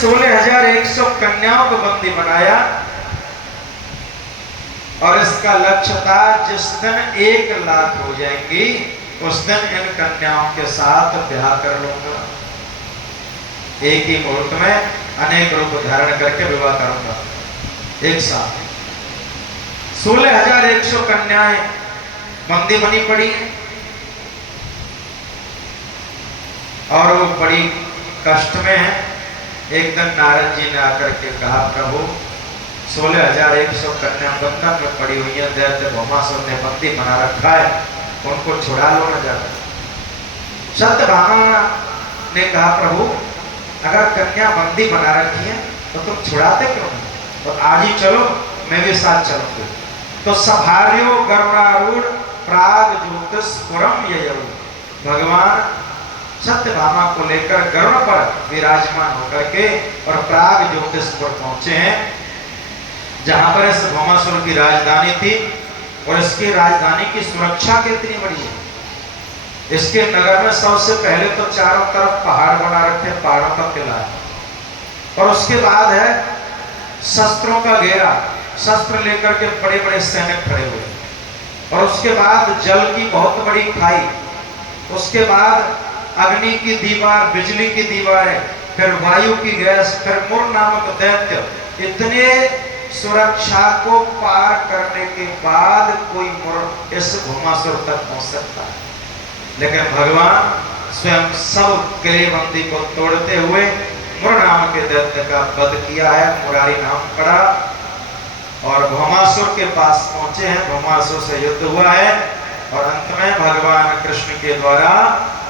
16,100 कन्याओं को बंदी बनाया और इसका लक्ष्य था जिस दिन 1 लाख हो जाएंगी उस दिन इन कन्याओं के साथ ब्याह कर लूंगा, एक ही मुहूर्त में अनेक रूप धारण करके विवाह करूंगा एक साथ। 16,100 कन्याएं बंदी बनी पड़ी और वो बड़ी कष्ट में है। एक दिन नारद जी ने आकर के कहा, प्रभु 16,100 कन्या बंधन में पड़ी हुई है, दैत्य भौमासुर ने बंदी बना रखा है, उनको छुड़ा लो न जाकर। सत्यभामा ने कहा, प्रभु अगर कन्या बंदी बना रखी है तो तुम छुड़ाते क्यों नहीं? तो आज ही चलो, मैं भी साथ चलूंगी। तो सभार्यो गरुड़ारूढ़ प्राग ज्योतिषपुरम ययौ, भगवान सत्यभामा को लेकर गरुड़ पर विराजमान होकर के और प्राग ज्योतिषपुर पहुंचे हैं, जहां पर इस भौमासुर की राजधानी थी। और इसकी राजधानी की सुरक्षा कितनी बड़ी है। इसके नगर में सबसे पहले तो चारों तरफ पहाड़ बना रखे, पहाड़ों का किला है, और उसके बाद है शस्त्रों का घेरा, शस्त्र लेकर के बड़े बड़े सैनिक खड़े हुए, और उसके बाद जल की बहुत बड़ी खाई, उसके बाद अग्नि की दीवार, बिजली की दीवारें, फिर वायु की गैस, फिर मुर नामक दैत्य। इतने सुरक्षा को पार करने के बाद कोई मुर इस भौमासुर तक पहुंच सकता है, लेकिन भगवान स्वयं सब किलेबंदी को तोड़ते हुए मुर नाम के दैत्य का वध किया है। मुरारी नाम पड़ा और भौमासुर के पास पहुंचे हैं। भौमासुर से युद्ध हुआ है और अंत में भगवान कृष्ण के द्वारा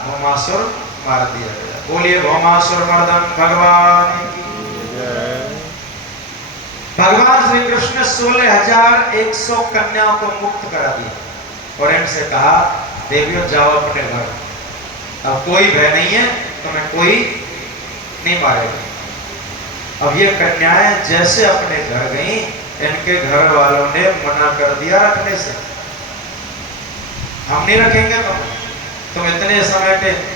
भौमासुर मार दिया गया। बोलिए भौमासुर मर्दन भगवान की जय। भगवान श्री कृष्ण 16,100 कन्याओं को मुक्त करा दिया और इनसे कहा, देवियों जाओ अपने घर, अब कोई भय नहीं है, तुम्हें कोई नहीं मारेगा। अब ये कन्याएं जैसे अपने घर गईं, इनके घर वालों ने मना कर दिया रखने से, हम नहीं रखेंगे तुम इतने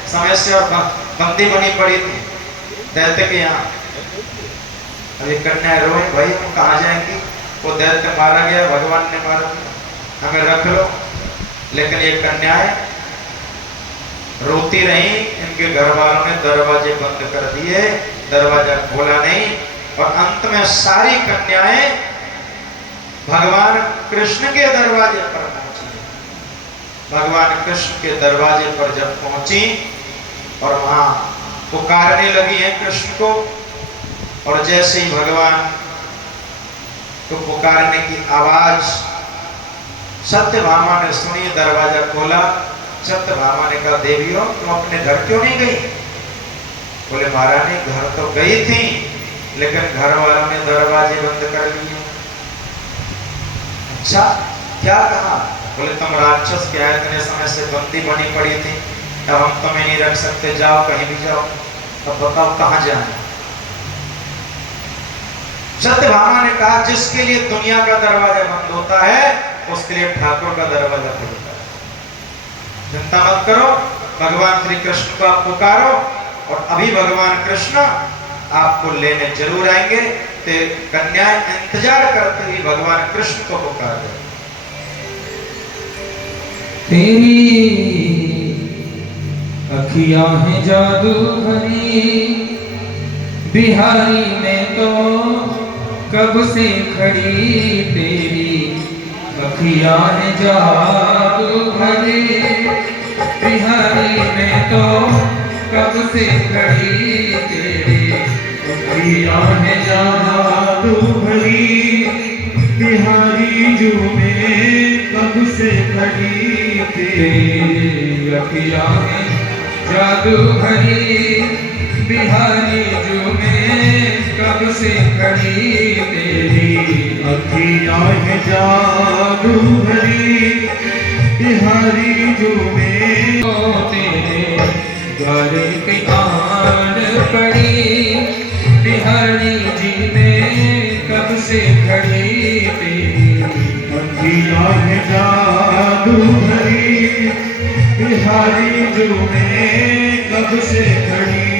समय से और बंदी बनी पड़ी थी दैत्य के यहाँ। अभी कन्या रोए, भाई हम कहाँ जाएंगी, वो दैत्य मारा गया, भगवान ने मारा दिया, हमें रख लो। लेकिन ये कन्याएं रोती रही, इनके घर वालों ने दरवाजे बंद कर दिए, दरवाजा खोला नहीं, और अंत में सारी कन्याएं भगवान कृष्ण के दरवाजे पर पहुंची। भगवान कृष्ण के दरवाजे पर जब पहुंची और वहां पुकारने लगी हैं कृष्ण को, और जैसे ही भगवान को पुकारने की आवाज सत्यभामा ने सुनी, दरवाजा खोला। सत्यभामा ने कहा, देवियों तुम अपने घर क्यों नहीं गई? बोले महारानी घर तो गई थी, लेकिन घर वालों ने दरवाजे बंद कर लिए। अच्छा क्या कहा? बोले तुम राक्षस क्या है, इतने समय से बंदी बनी पड़ी थी, अब हम तुम्हें नहीं रख सकते, जाओ कहीं भी जाओ, अब बताओ कहां जाए। सत्यभामा ने कहा, जिसके लिए दुनिया का दरवाजा बंद होता है उसके लिए ठाकुर का दरवाजा खुलता है। चिंता मत करो, भगवान श्री कृष्ण को आप पुकारो और अभी भगवान कृष्ण आपको लेने जरूर आएंगे। तो कन्याएं इंतजार करते हुए भगवान कृष्ण को पुकार रहे। तेरी अखियां हैं जादू भरी, बिहारी में तो कब से खड़ी, तेरी अखियां हैं जादू भरी, बिहारी में तो कब से खड़ी, तेरी अखियां हैं जादू भरी, बिहारी जो में कब से खड़ी, तेरी अखियां हैं जादू भरी, बिहारी जो में कब से खड़ी, तेरी अखियां हैं जादू भरी, बिहारी जो में तेरे घर की आन पड़ी, बिहारी जी में कब से खड़ी, तेरी अखियां हैं जादू भरी, बिहारी जो में कब से खड़ी।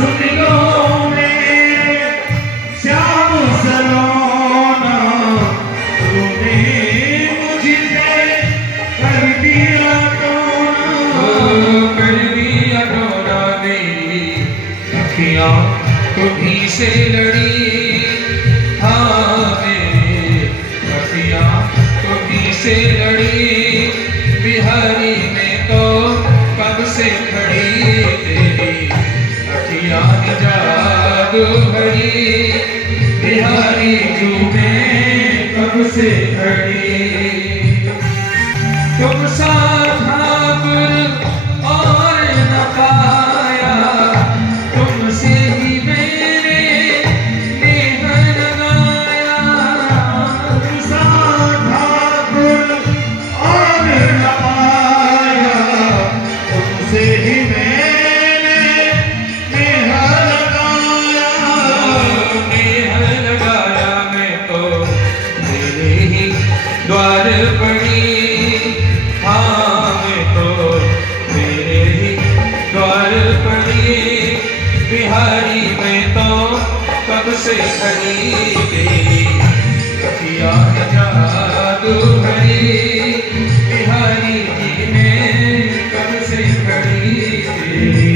सुन लो मेरे श्याम सलोना, तूने मुझसे कर दिया टोना, कर दिया टोना। मेरी अखियां तुम्हीं से लड़ी, हाँ मेरी अखियां तुम्हीं से लड़ी। बिहारी में तो कब से खड़ी तेरी अखियां जादू भरी, बिहारी जू में कब से खड़ी। तुम सा ठाकुर और न पाया, तुमसे ही मैंने नेह लगाया। तुम सा ठाकुर और न पाया, तुमसे ही मैंने नेह लगाया। नेह लगाया मैं तो तेरे ही द्वार पड़ी, हाँ मैं तो तेरे ही द्वार पड़ी। बिहारी में तो कब से खड़ी तेरी अखियां जादू भरी, बिहारी जी में कब से खड़ी तेरी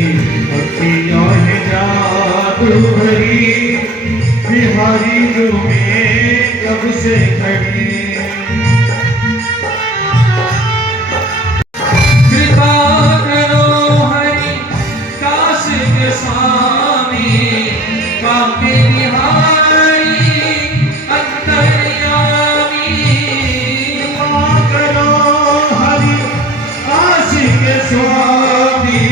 अखियां जादू भरी, बिहारी जी में कब से खड़ी। कृपा करो हरि दास के स्वामी, बांके बिहारी अंतर्यामी। कृपा करो हरि दास के स्वामी,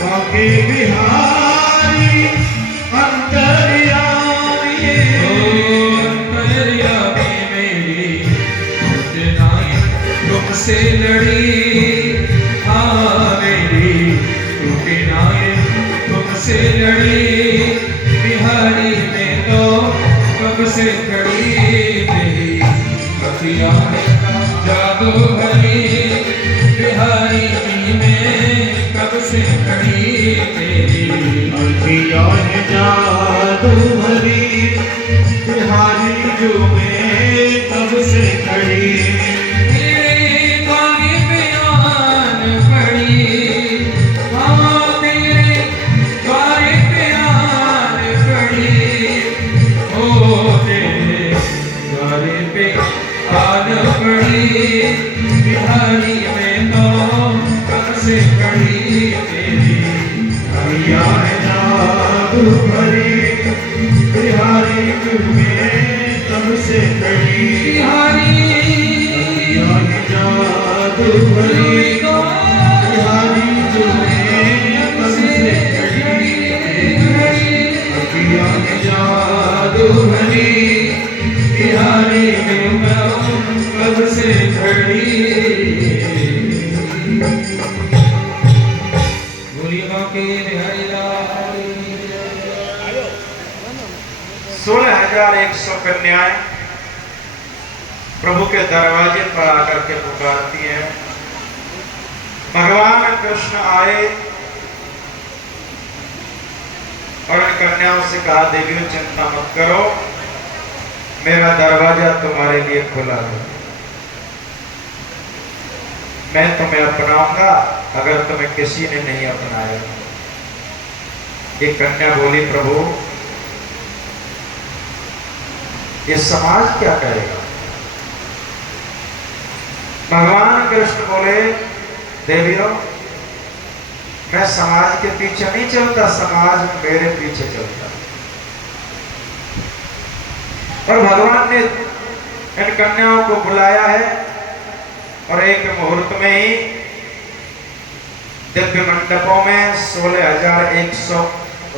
बांके बिहारी अंतर्यामी। अंतर्यामी मेरी घुटनाएं तुमसे लड़ी, हाँ मेरी घुटनाएं तुमसे लड़ी। बिहारी में तो कब से खड़ी तेरी अखियां जादू भरी, बिहारी जी में कब से खड़ी तेरी अखियां जादू भरी, बिहारी जी में कब से खड़ी। तेरे बारे बयान पड़ी, हाँ तेरे बारे बयान पड़ी। ओ तेरे बारे पे आन पड़ी, बिहारी में तो कब से खड़ी तेरी अखियां जादू भरी, बिहारी जी में कब से खड़ी। बिहारी जादू भरी, बिहारी जी में कब से खड़ी तेरी अखियां जादू भरी, बिहारी में कब से खड़ी। बोलिए बांके बिहारी लाल की जय। 16,100 कन्याएं प्रभु के दरवाजे पर आकर के पुकारती हैं। भगवान कृष्ण आए और इन कन्याओं से कहा, देवियों चिंता मत करो, मेरा दरवाजा तुम्हारे लिए खुला है। मैं तुम्हें अपनाऊंगा अगर तुम्हें किसी ने नहीं अपनाया। एक कन्या बोली, प्रभु ये समाज क्या करेगा? भगवान कृष्ण बोले, देवियों मैं समाज के पीछे नहीं चलता, समाज मेरे पीछे चलता। और भगवान ने इन कन्याओं को बुलाया है और एक मुहूर्त में ही दिव्य मंडपों में 16,100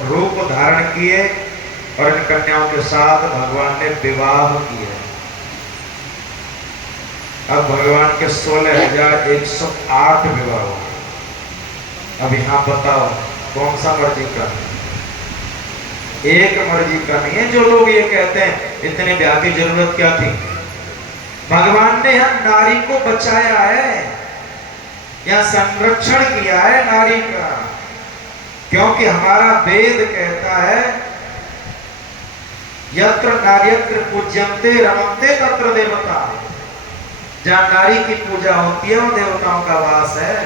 रूप धारण किए और इन कन्याओं के साथ भगवान ने विवाह किए। अब भगवान के 16,108 विवाह हुए। अब यहां बताओ कौन सा मर्जी का है? एक मर्जी का नहीं है। जो लोग ये कहते हैं इतने ब्याह की जरूरत क्या थी? भगवान ने यहाँ नारी को बचाया है, यहाँ संरक्षण किया है नारी का। क्योंकि हमारा वेद कहता है यत्र नार्यत्र पूज्यन्ते रमन्ते तत्र देवता। जहां नारी की पूजा होती है वो देवताओं का वास है।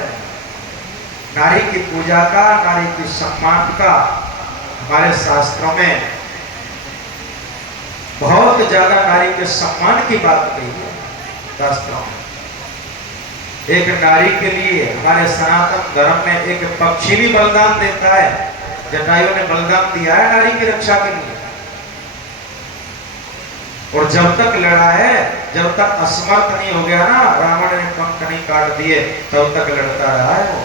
नारी की पूजा का, नारी की सम्मान का हमारे शास्त्रों में बहुत ज्यादा नारी के सम्मान की बात कही है शास्त्रों में। एक नारी के लिए हमारे सनातन धर्म में एक पक्षी भी बलिदान देता है। जटायु ने बलिदान दिया है नारी की रक्षा के लिए, और जब तक लड़ा है, जब तक असमर्थ नहीं हो गया ना, रावण ने पंख नहीं काट दिए, तब तक लड़ता रहा है वो।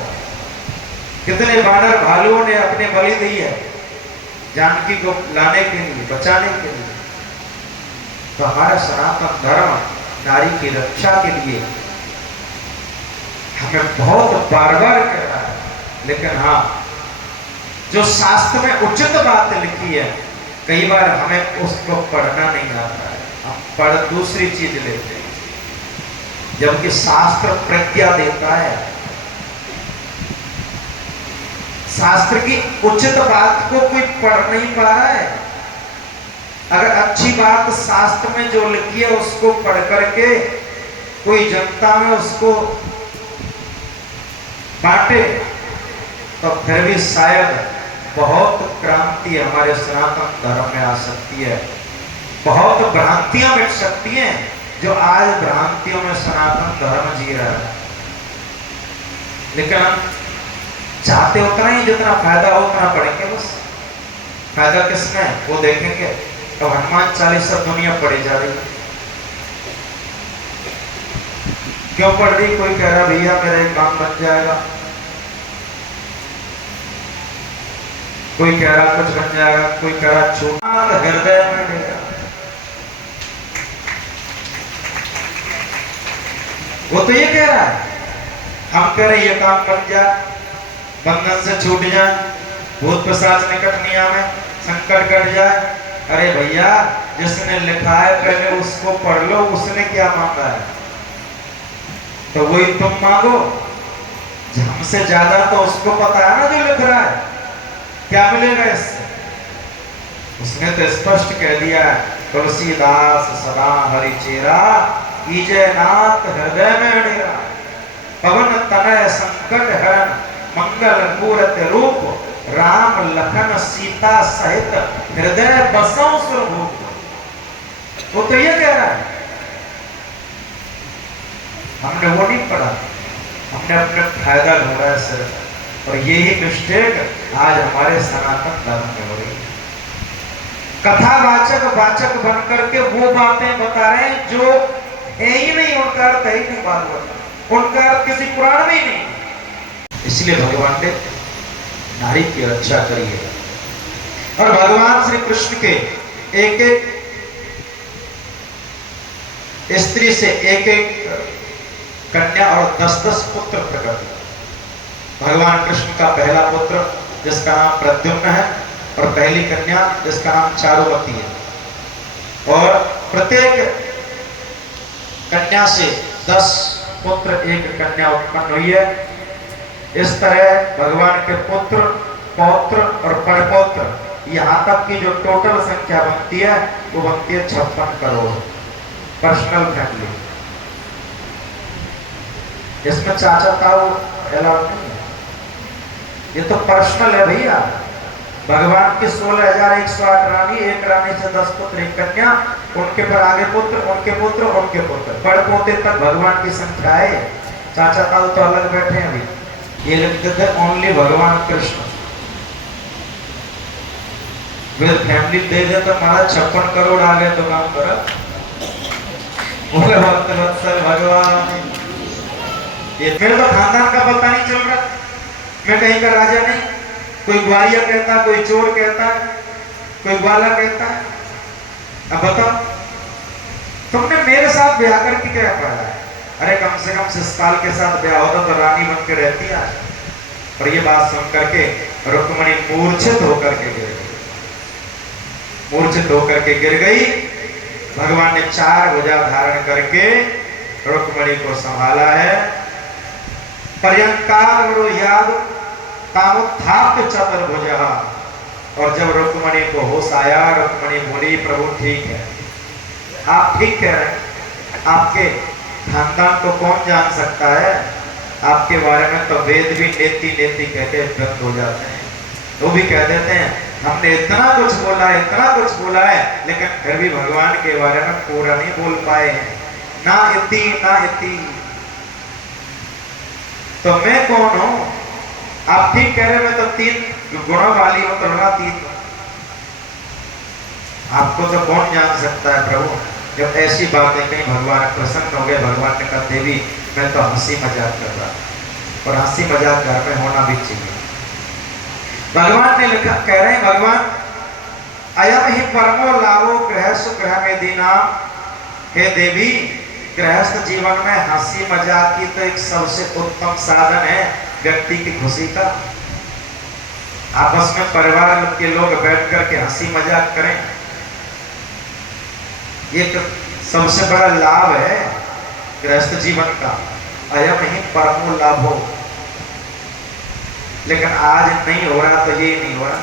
कितने वानर भालुओं ने अपने बलि दी है जानकी को लाने के लिए, बचाने के लिए। तो हमारा सनातन धर्म नारी की रक्षा के लिए हमें बहुत बार बार कह रहा है। लेकिन हाँ, जो शास्त्र में उचित बात लिखी है कई बार हमें उसको पढ़ना नहीं आता है, हम पढ़ दूसरी चीज लेते हैं, जबकि शास्त्र प्रज्ञा देता है। शास्त्र की उचित बात को कोई पढ़ नहीं पा रहा है। अगर अच्छी बात शास्त्र में जो लिखी है उसको पढ़ करके कोई जनता में उसको बांटे तो फिर भी शायद बहुत क्रांति हमारे सनातन धर्म में आ सकती है, बहुत भ्रांतियां मिट सकती हैं जो आज भ्रांतियों में सनातन धर्म जी रहा है। लेकिन हम चाहते उतना ही जितना फायदा हो उतना पढ़ेंगे, बस फायदा किसमें वो देखेंगे। तो हनुमान चालीसा दुनिया पढ़ी जा रही है, क्यों पढ़ रही? कोई कह रहा भैया मेरा एक काम बन जाएगा, कोई कह रहा कुछ बन जाएगा, कोई कह रहा छोटा हृदय में देगा। वो तो ये कह रहा है, हम कह रहे ये काम बन जाए, बंधन से छूट जाए, भूत पिशाच निकट नहीं आवे, संकट कट जाए। अरे भैया जिसने लिखा है पहले उसको पढ़ लो, उसने क्या मांगा है तो वही तुम मांगो। हमसे ज्यादा तो उसको पता है ना जो लिख रहा है, क्या मिलेगा इससे। उसने तो स्पष्ट कह दिया है, तुलसीदास सदा हरि चेरा, कीजय नाथ हृदय में डेरा, पवन तनय संकट हरण, मंगल मूर्त रूप, राम लखन सीता सहित हृदय बसौ सुरभूप। वो तो ये कह रहा है, हमने वो नहीं पढ़ा, हमने अपने फायदा ढूंढा है सिर्फ। और यही मिस्टेक आज हमारे सनातन धर्म में हो रही है। कथावाचक वाचक बन करके वो बातें बता रहे हैं जो है ही नहीं, उनका अर्थ है ही नहीं, भागवत उनका अर्थ किसी पुराण में ही नहीं। इसलिए भगवान ने नारी की रक्षा करी है। और भगवान श्री कृष्ण के एक एक स्त्री से एक एक कन्या और 10-10 पुत्र प्रकट। भगवान कृष्ण का पहला पुत्र जिसका नाम प्रद्युम्न है और पहली कन्या जिसका नाम चारुमती है। और प्रत्येक कन्या से 10 पुत्र एक कन्या उत्पन्न हुई है। इस तरह भगवान के पुत्र, पौत्र और परपौत्र, यहाँ तक की जो टोटल संख्या बनती है वो बनती है 56 करोड़। पर्सनल फैमिली, इसमें चाचा ताऊ अलाउड नहीं है, ये तो पर्सनल है भैया। भगवान के 16,108 रानी, एक रानी से 10 पुत्र एक कन्या, उनके पर आगे पुत्र, उनके पुत्र, उनके पुत्र, बड़पोते तक भगवान की संख्या है। चाचा ताऊ तो अलग बैठे हैं अभी। ये लिखते थे ओनली भगवान कृष्ण विद फैमिली दे दे तो हमारा 56 करोड़ आ गए तो काम करा। भक्त वत्सल भगवान, ये मेरे तो खानदान का पता नहीं चल रहा, मैं कहीं का राजा नहीं। कोई ग्वालिया कहता, कोई चोर कहता, कोई ग्वाला कहता है। अब बताओ तुमने मेरे साथ ब्याह करके क्या पढ़ा है? अरे कम से कम सिस्ताल के साथ ब्याह होता तो रानी बन के रहती है। और ये बात सुन करके रुक्मणी मूर्छित होकर के गिर गई, मूर्छित होकर के गिर गई। भगवान ने 4 भुजा धारण करके रुक्मणी को संभाला है। पर्यंकाल याद तामुत्थाप्य चतुर्भुजः। और जब रुक्मणी को होश आया, रुक्मणी बोली प्रभु ठीक है, आप ठीक कह रहे हैं, आपके खानदान को कौन जान सकता है, आपके बारे में तो वेद भी नेति नेति कहते व्यक्त हो जाते हैं, वो भी कह देते हैं हमने इतना कुछ बोला है, इतना कुछ बोला है, लेकिन फिर भी भगवान के बारे में पूरा नहीं बोल पाए हैं, ना इति ना इति। तो मैं कौन हूं, आप ठीक कह रहे, मैं तो 3 गुणों वाली हूं, तुलनातीत हूं, आपको तो कौन जान सकता है प्रभु। जब ऐसी बातें कहीं भगवान प्रसन्न हो गए, भगवान ने कहा देवी मैं तो हंसी मजाक कर रहा, और हंसी मजाक घर में होना भी चाहिए। भगवान ने लिखा, कह रहे हैं भगवान अयम ही परमो लाभो गृहस्थ गृह में दीना। हे देवी, गृहस्थ जीवन में हंसी मजाक की तो एक सबसे उत्तम साधन है व्यक्ति की खुशी का। आपस में परिवार के लोग बैठ करके हंसी मजाक करें, ये तो सबसे बड़ा लाभ है गृहस्थ जीवन का। अयम ही परमो लाभो, लेकिन आज नहीं हो रहा तो ये नहीं हो रहा।